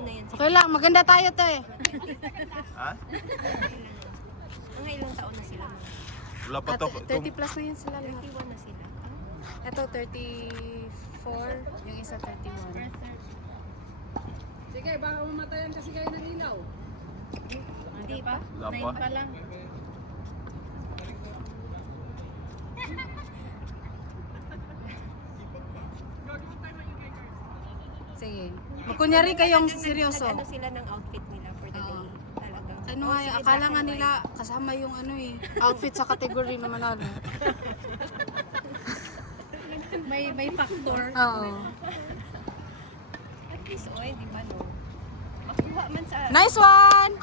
taon na yan. Okay lang, maganda tayo te. Ha? Mga ilang taon na sila. Wala pa to. 30 plus na yan sila lahat. 31 na sila. Ito 34, yung isa 31. Sige, baka mamatayan kasi kayo ng ilaw. Hindi pa? Wala pa. 9 pa lang. Sige. Kunyari kayong seryoso. Nag-ano sila ng outfit nila for the day. Talaga. Ano nga, sige, akala black nga and nila kasama yung ano eh, outfit sa category naman ano. white. May factor. Oo. At least, oy, di ba no? Makuha man sa... Nice one!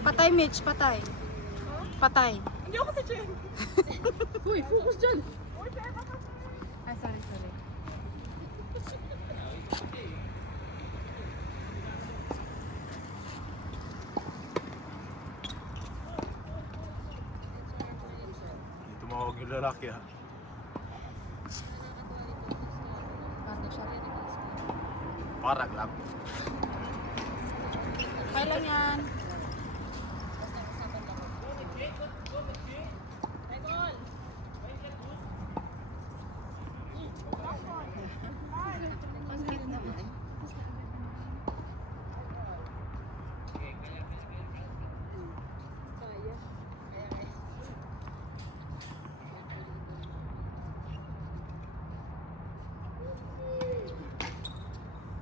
Patay Mitch, patay. Patay. Hindi ako sa dyan. Uy, focus dyan. Ay, sorry. Hindi tumawag yung lalaki ha. Parang lang. Okay lang yan. Ang cute naman.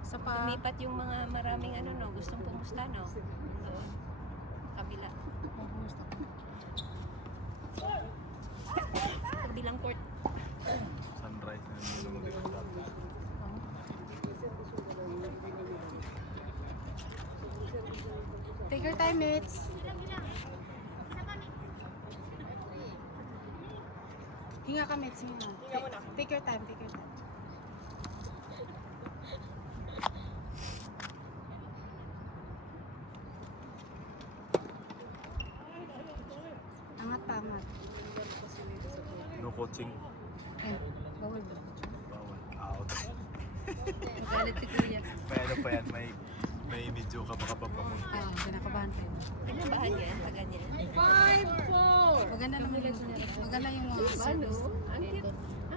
Isa pa. Lumipat yung mga maraming ano no, gustong pumusta no. Doon. Kabila. Kabilang court. Sunrise na yung lumuli ko dati. Take your time, Mitch. Hinga ka, Mitch. Hinga. Take your time, take your time. Angat pa, angat. No coaching. Eh, bawal ba? Bawal. Out. Magalit si Kuya. May ano pa yan, may video ka baka papamunta. Ah, kinakabahan kayo. Kinabahan yan, pag ganyan. 5-4. Maganda naman yung maganda yung mga Ano? service. Ang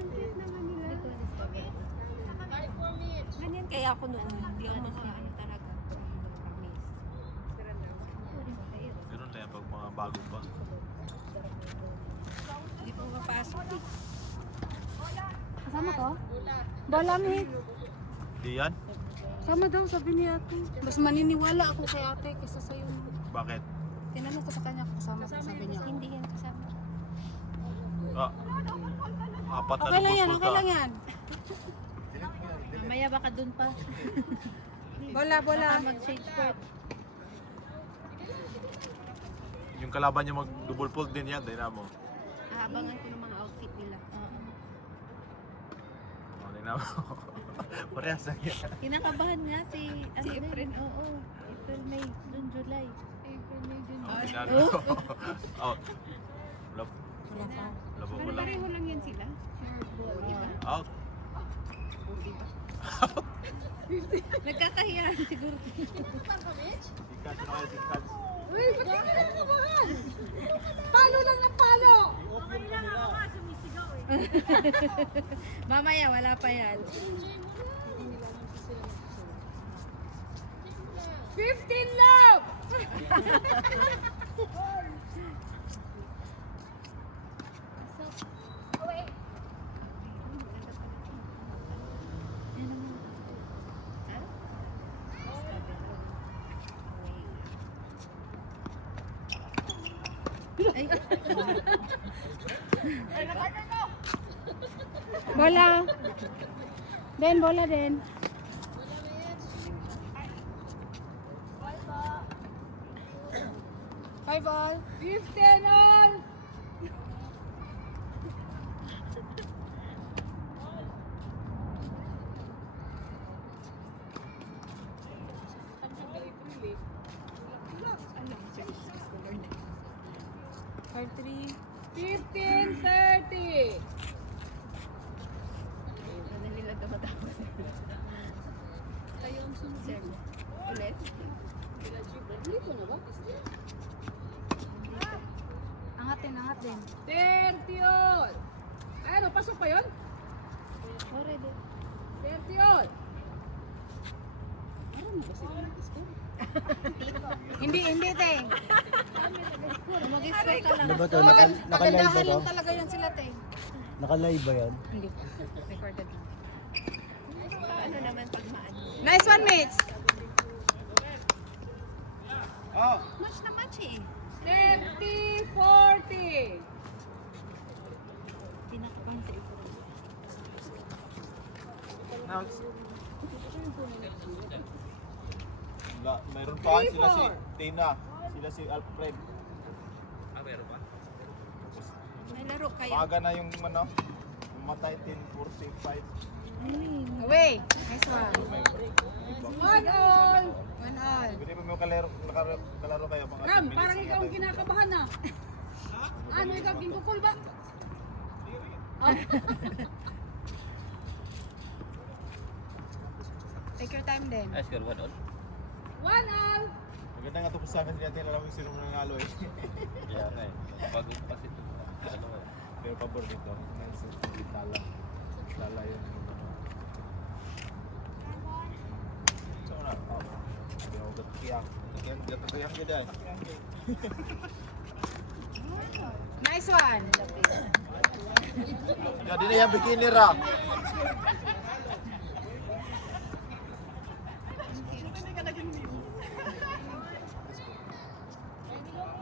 cute naman nila. Ganyan kaya ako noon. Hindi ako ano talaga. Promise. Ganun na yan pag mga bago pa. Hindi po mapasok eh. Kasama ko? Bola, Mitch. Di yan? Sama daw, sabi ni ate. Mas maniniwala ako kay ate kaysa sa'yo. Bakit? Tinanong ko sa kanya kung kasama ko, sabi niya. Hindi yan kasama. Ah, apat na Okay lang yan, lumulpul okay ka. lang yan. Mamaya baka dun pa. Bola, bola. Mag-change court. Yung kalaban niya mag-double fold din yan, dahil mo. Aabangan ko ng mga outfit nila. Dahil mo. Parehas lang yan. Kinakabahan nga si Si Efren. Oo. April, May, June, July. April, May, June, Oh, July. tinalo. Out. Lab. Wala pa. Labo ko lang. Pareho lang yan sila. Diba? Out. Nagkakahiyan siguro. Sikat na kayo, sikat. Uy, ba't ka kinakabahan? Palo lang ng palo. Mamaya, wala pa yan. 15 love. Ay, Bola. Den, bola din. Five ball. 15 all. Five, three. 15-30. Ano nila daw matapos. Kayo ang sunod. Ulit? Hindi ko na ba? Angat din. 30 yun! Ay, ano, pasok pa yun? Already. 30 yun! Hindi, te. Mag-score ka lang. Ano ba to? Naka-live ba Kagandahan to? lang talaga yan sila, te. Naka-live ba yan? Hindi. Recorded. Ano naman pag maano? Nice one, mates. Match na match eh. 30, 40! Tinakpan sa ito. Mayroon pa sila si Tina, sila si Alfred. Meron pa? May laro kayo. Maaga na yung ano, matay 10:45. Away. Nice one. One all! One all. Pwede ba may kalaro kayo mga Ram, 10 minutes parang ikaw ang kinakabahan na. Ano, ikaw ginukul ba? Take your time din. One all! Maganda nga tapos sa akin natin alam yung sino nanalo eh. Kaya nga eh. Bago pa kasi ito. Ano eh. Pero pabor dito. Lala. Lala yun. So na. Hindi ako gatiyak. Gatiyak ka dyan. Nice one. Jadi na yung bikini ra.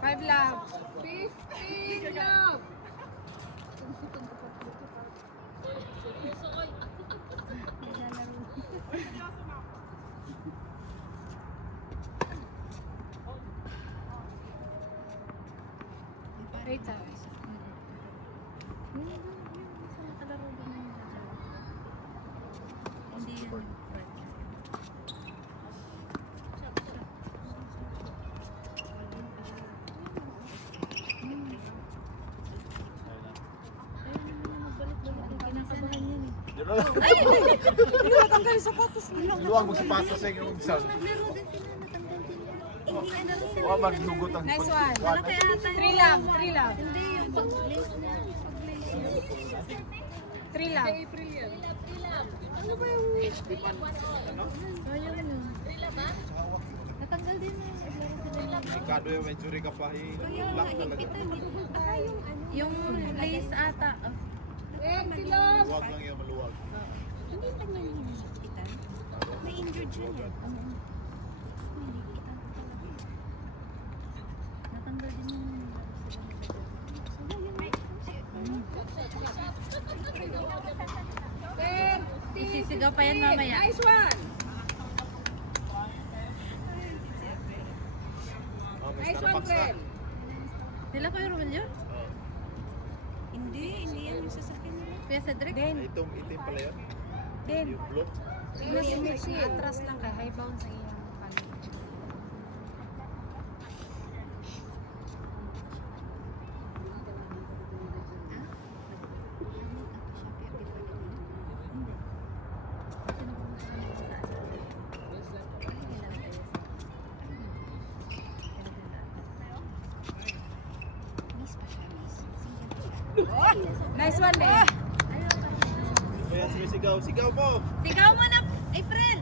Five love. 15 love! Wait, ah. Hindi yan. Kinakabahan yan eh. Hindi matanggal yung sapatos. Luwag magsapatos sa yung isa. Naglaro din sila, natanggal din yan. Hindi na rin sila. Huwag maghugot ang Nice one. Wala kaya ata. Three love. Three love. Hindi yung pag-place niya. Three love. April yan. Ayaw na. Natanggal din na. Naglaro sila. Kado yung may tsuri ka pa. Kaya Lock talaga. nahigitan. Yung ano. Yung lace ata. 20 love! Huwag lang yung maluwag. Hindi pa niya hinihigitan. May injured siya niya. Natanggal din yung isisigaw pa yan mamaya. Nice one! Oh, may Nice one, Starbucks na. friend! Nila Kuya Romel yun? Hindi yan yung sasakyan nila. Kuya Cedric? Itim pala yun. Din. Yung float. Atras lang kay high bound sa iyang palit. Miss pa siya, miss. Nice one, din. Kaya sigaw. Sigaw mo! Sigaw mo na, April!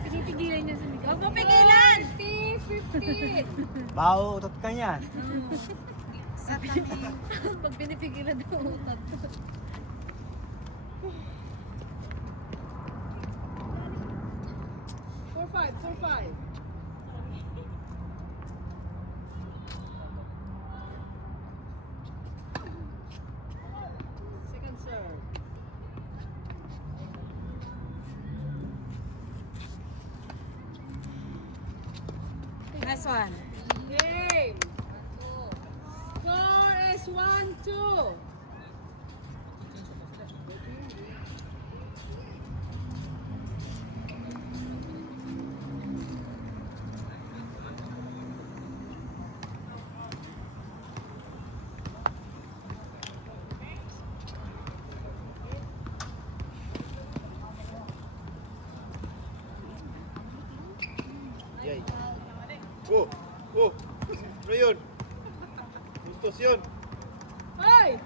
Pinipigilan niya sa migaw. Huwag mo pigilan! 50, 15! Bao, utot ka niyan. Pag pinipigilan daw utot. 4-5. Second serve. Nice one. Game. Score is 1-2. mo yun. Puntos yun. Hoy!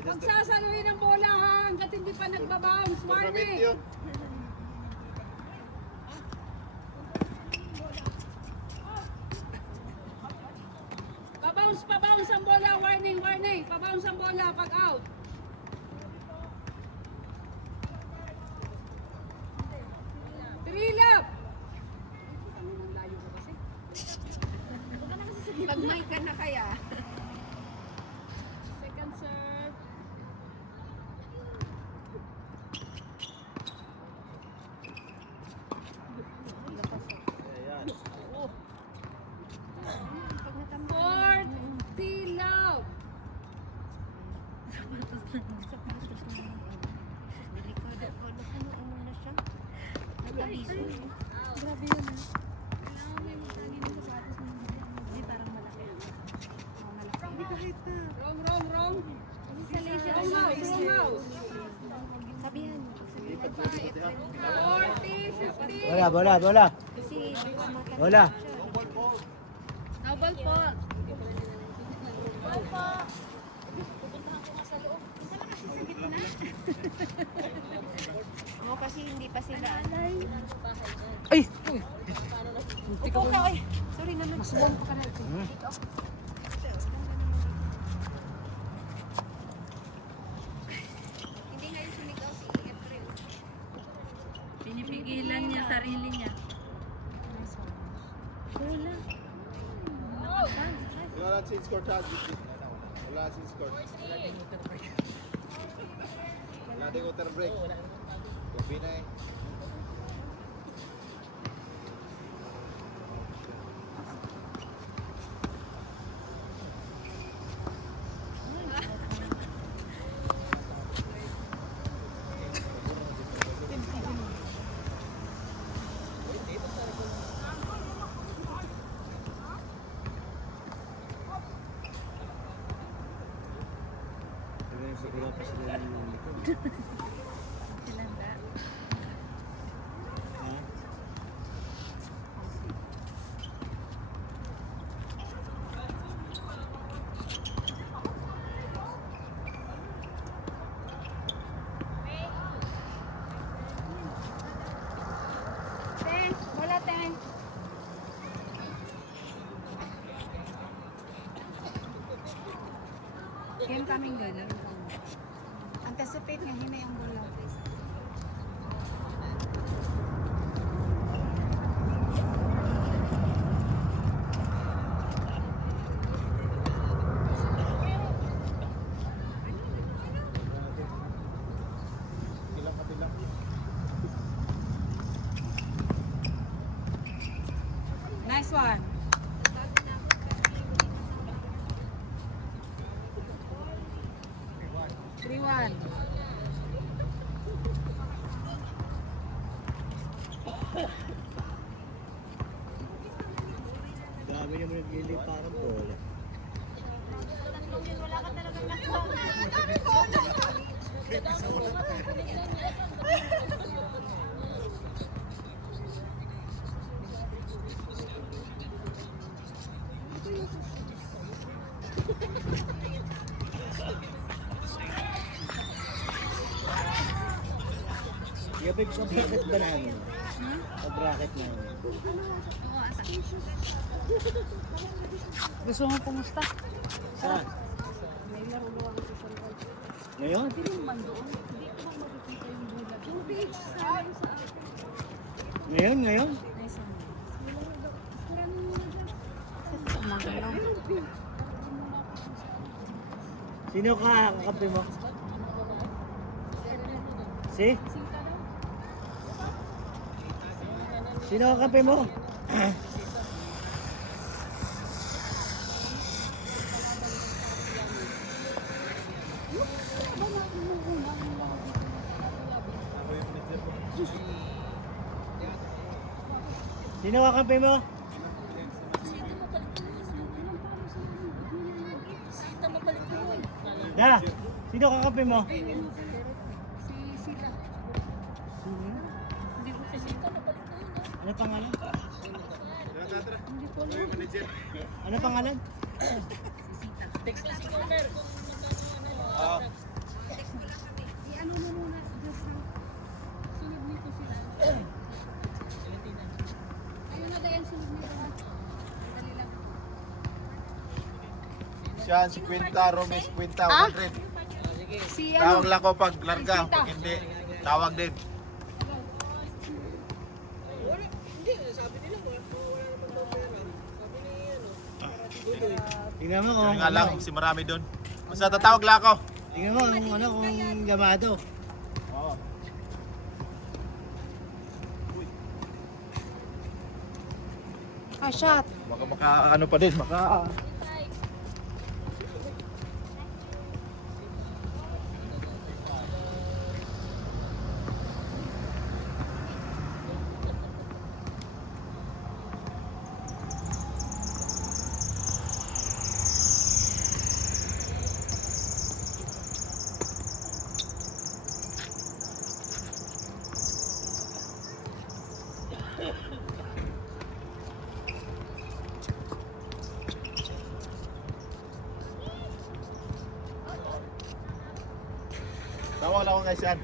Pagsasaluhin ang bola ha, hanggat hindi pa nagbabounce. Tournament Warning! yun. Pabounce ang bola. Warning, warning. Pabounce ang bola pag out. Three lap! Pag-mic ka na kaya. Second serve. Ayan. Fourth. T-love. Delikado ko. Ano na siya? Nagaliso. Grabe yun ah. Kailangan may magtangin ng sapatos mo. Hindi, parang malaki. Hindi kahit na. Wrong. Wrong mouse. Wrong mouse. Sabihan mo. 40, 50. Bola. Kasi mata. Bola. Double fault. Oo, kasi hindi pa sila. Ay! Upo ka, oy. Sorry naman. Masubong pa ka na. Hindi nga yung sumigaw si April. Pinipigilan niya sarili niya. Bola. Wala na sin score tag. Wala sin score. Wala din water break. Gabi na eh. Silanda. Ten. Bola 10. Game coming din. Anticipate nga hinay ang bola. Kabilang. Nice one. Three one. Dami naman naglilip parang bola. Yapit sa bracket ba namin? Sa bracket namin. Oo, ata. Gusto mo pumusta? Saan? May laro daw ako sa Sunday. Ngayon? Hindi naman doon. Hindi ko lang makikita yung bola. Yung page sa akin. Ngayon? Nice one. Magalaw. Sino kakampi mo? Si? Sino kakampi mo? Sino kakampi mo? Da, sino kakampi mo? Ano pangalan? Tara. Ano pangalan? Ah, I-ano mo muna. Just sunod nito sila. Ayun na Dayan, sunod nito. Dali lang. Siya, 50, Romes, 50, 100. Si Tawag lang ko pag larga. Pag hindi, tawag din. Tingnan mo Yun kung nga lang, si marami doon. Basta tatawag lang ako. Tingnan mo kung ano kung gamado. Oo. shot. Baka ano pa din, baka... Tawag lang ako kay Sian.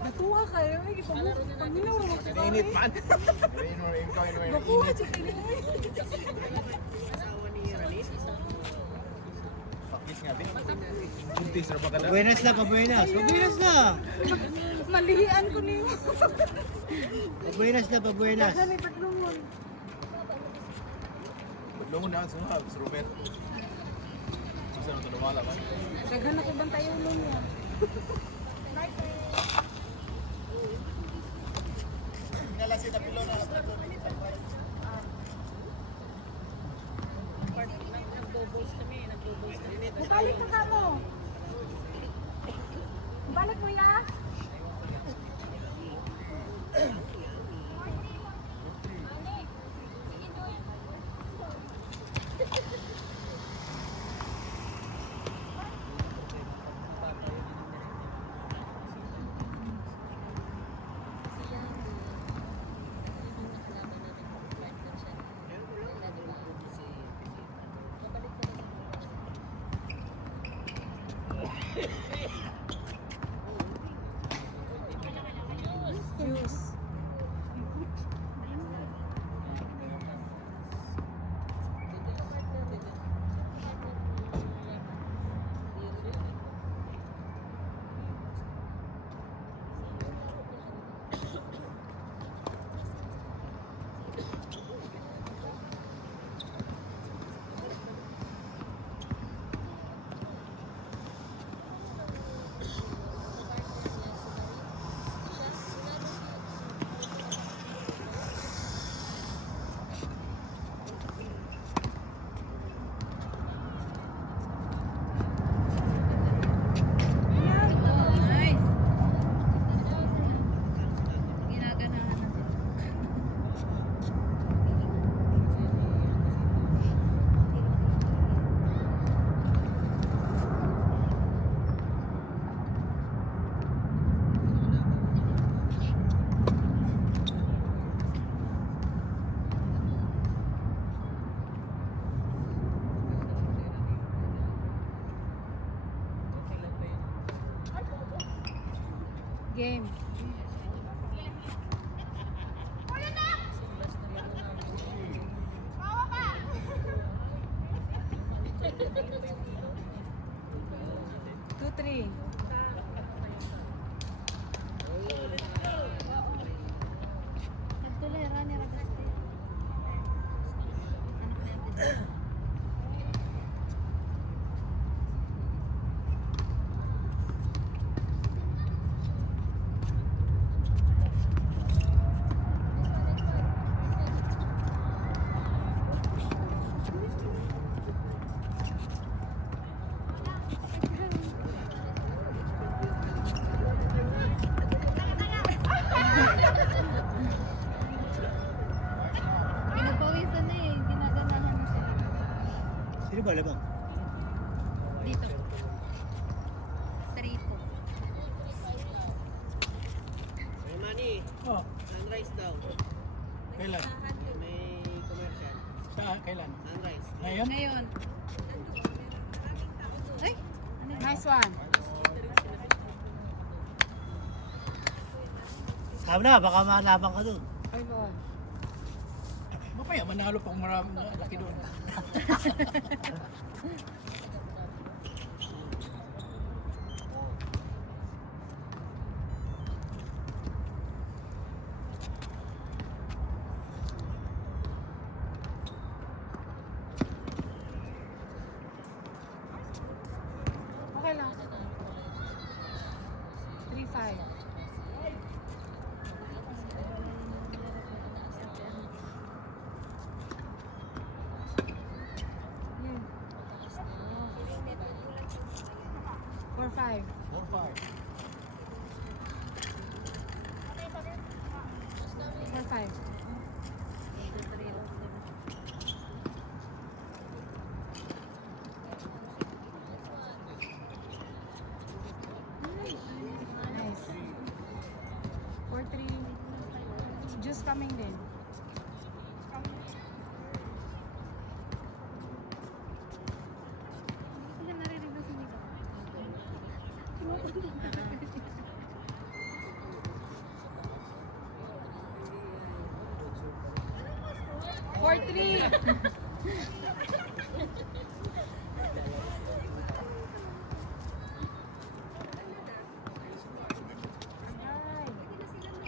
Natuwa kayo. Ay, panginaw mo. Init man. Nakuha siya kanina. Pakis nga din. Buntis na baka na. Pabuenas na, pabuenas. Pabuenas na. Malihian ko niyo. Pabuenas na, pabuenas. Dali, patlungon. Lungon na, sunod, si Robert. Kasi nung tulumala ba? Daghan na ko bantay yung ulo niya. Balik ka ka mo. Balik mo ya. Game. Two, three. Nagtulera ni Ragaste. Anak natin. Pinagpawisan na eh. Ginaganahan mo siya. Sino ba labang? Dito. Trito. Oh, Sunrise daw. kailan? May commercial. Saan? Kailan? Sunrise. Ngayon? Ngayon. Ay, nice one. Sabi na, baka malabang ka dun. Ay, boy. Mamaya, manalo pang maraming laki doon. Okay lang. 3-5. Hmm. 4-5. 4-5. 4-5. Nice. 4-3. Just coming din. Hindi na narinig na sinig. 4-3.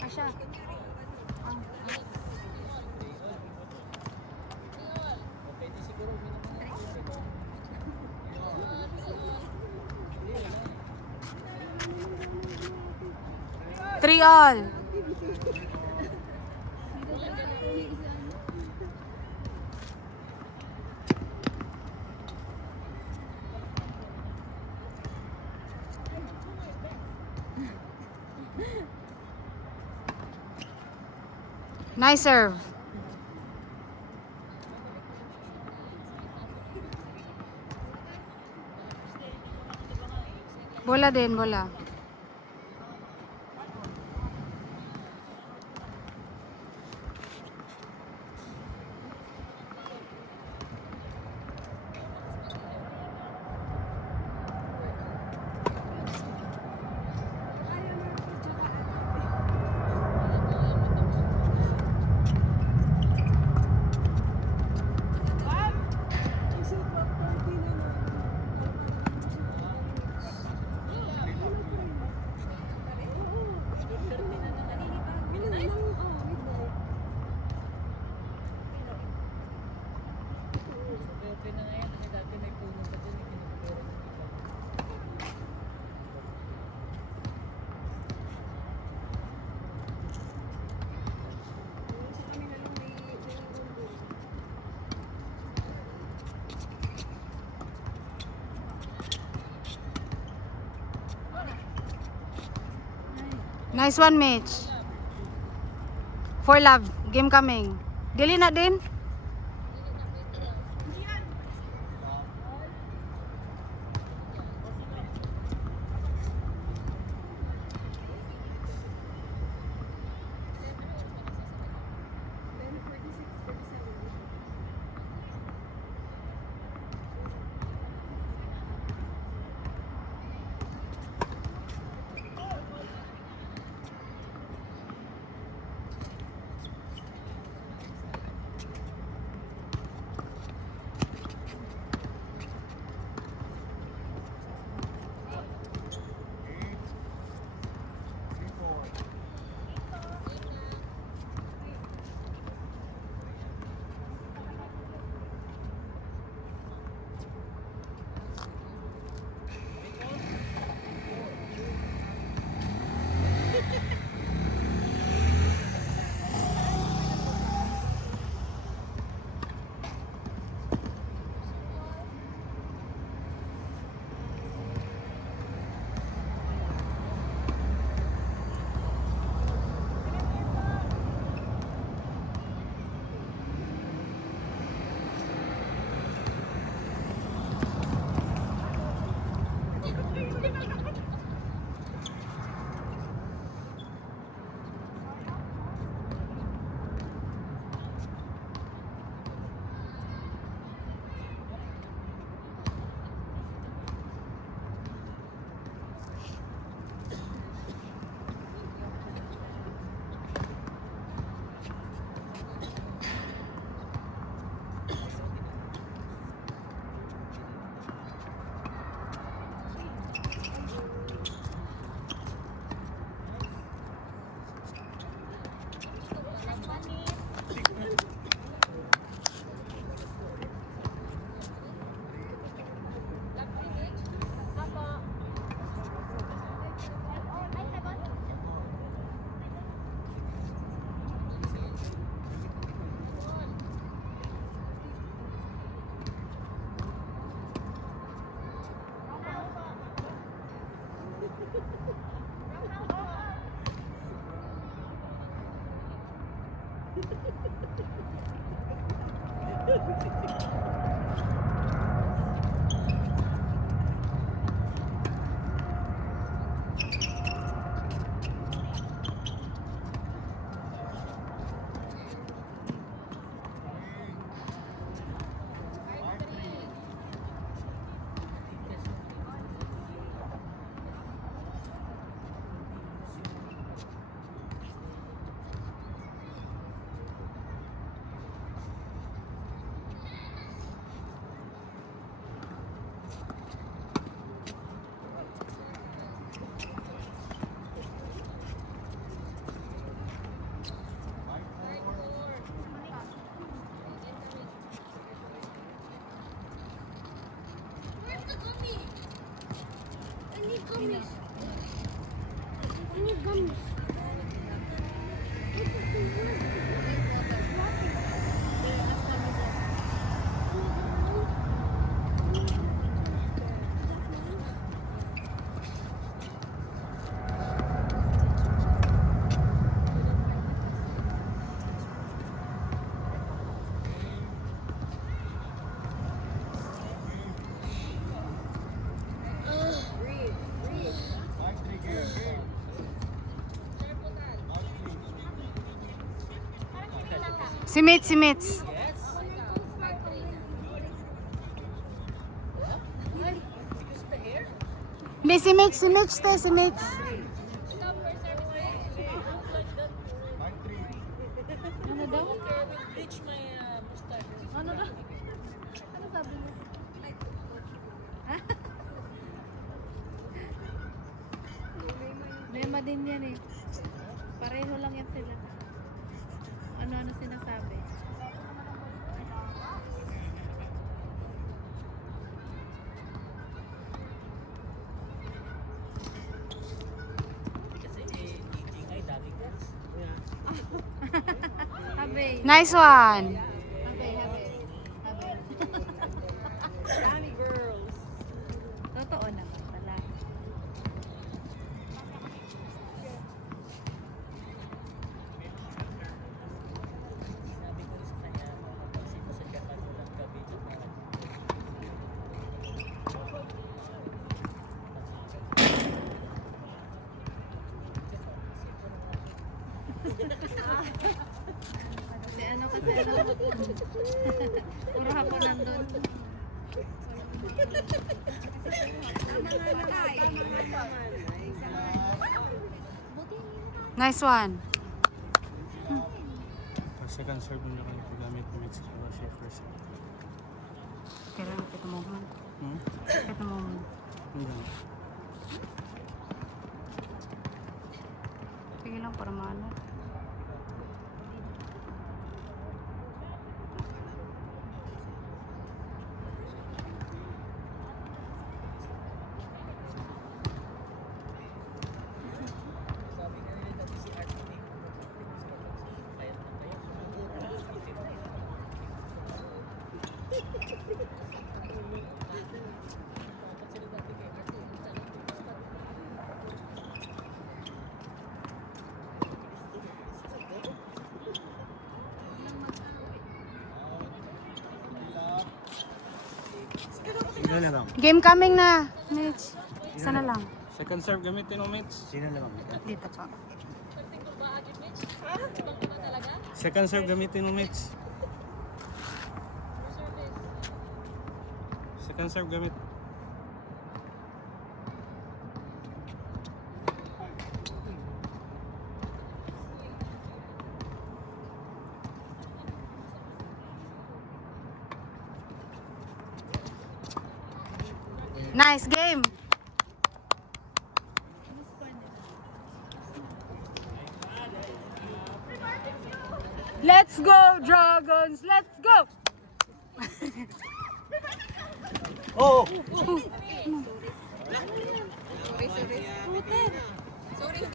Asya. Three all. Nice serve. Bola din, bola. Nice one, Mitch. For love. Game coming. Dili na din. Si Mitch, si Mitch. Hindi, si Mitch, te, si Mitch. Ano daw? Ano daw? Ano sabi mo? Lema din yan eh. Pareho lang yan sila. Ano-ano sinasabi. Habe. Nice one. Habe. Dami girls. Totoo naman pala. Kasi ano puro hapon nandun. Nice one. Second serve nyo kayo gamit ng Mexico Russia first. Kaya kita mo man. Hmm? Kita mo man. Hindi. Sige lang para maano. Sino na lang? Game coming na, Mitch. Isa na lang. Second serve gamitin mo, Mitch. Sino na lang? Dito pa. Second serve gamitin mo, Mitch. Second serve gamit. Nice game. Let's go, Dragons! Let's go! Oh! Putet.